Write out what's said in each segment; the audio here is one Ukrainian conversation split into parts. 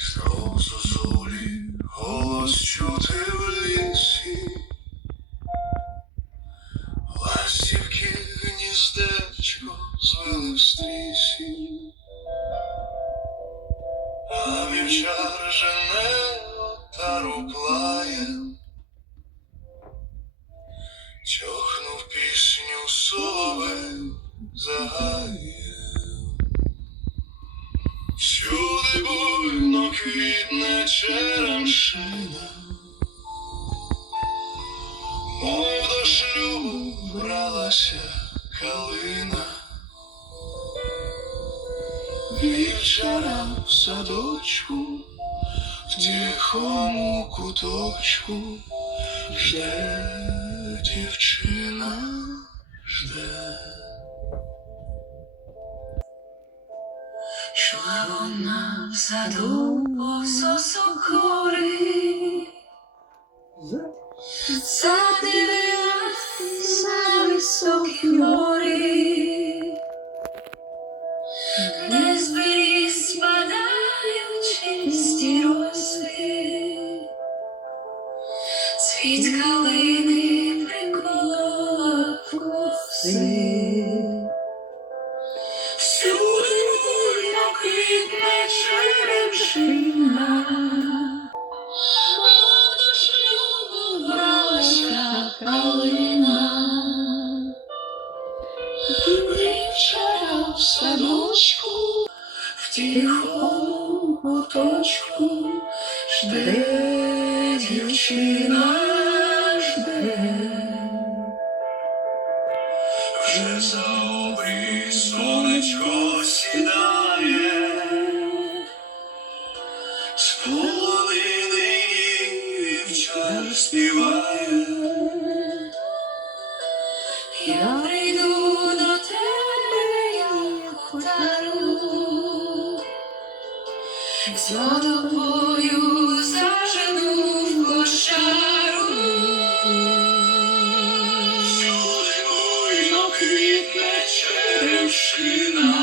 Знов зозулі голос чути в лісі, ластівки гніздечко звели в стрісі, а вівчар жене отару плаєм, Чохнув пісню загаєм. Всюди буйно квітне черемшина, мов до шлюбу бралася калина. Вівчара в садочку, в тихому куточку жде дівчина, жде. Вона в саду по сосокори, задивилась на високі гори, де з беріз спадають чисті роси, цвіт калини прикола в коси. Вівчара в садочку, в тихому куточку, жде дівчина, за тобою зажену в кошару. Буйно квітне черемшина,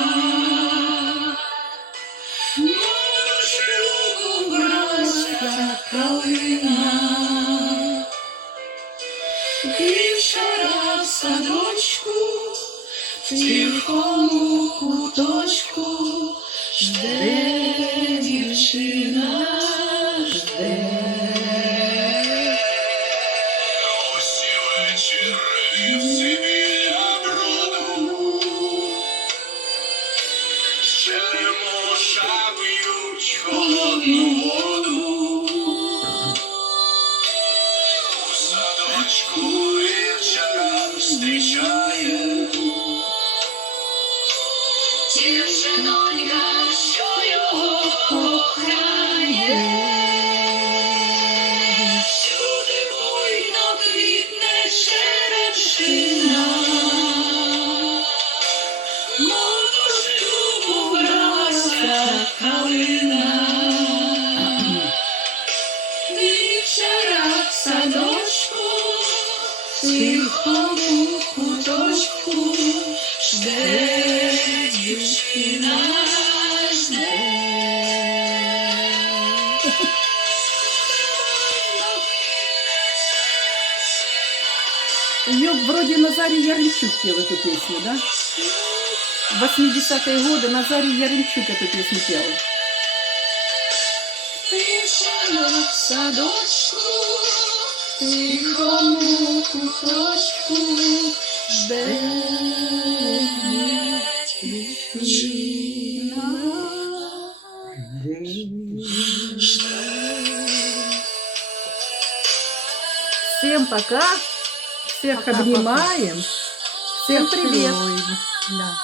Молоду шлюбу бралася калина. Вівчара в садочку, в тихому куточку, жде дівчина, жде. ось і вечір вівці біля броду. Черемоша п'ють холодну воду. У садочку вівчара зустрічає. Дівчинонька, що жде. Ее вроде Назарий Яремчук пел эту песню, да? В 80-е годы Назарий Яремчук эту песню пел. Вівчара в садочку, Всем пока, всех обнимаем, всем привет. Да.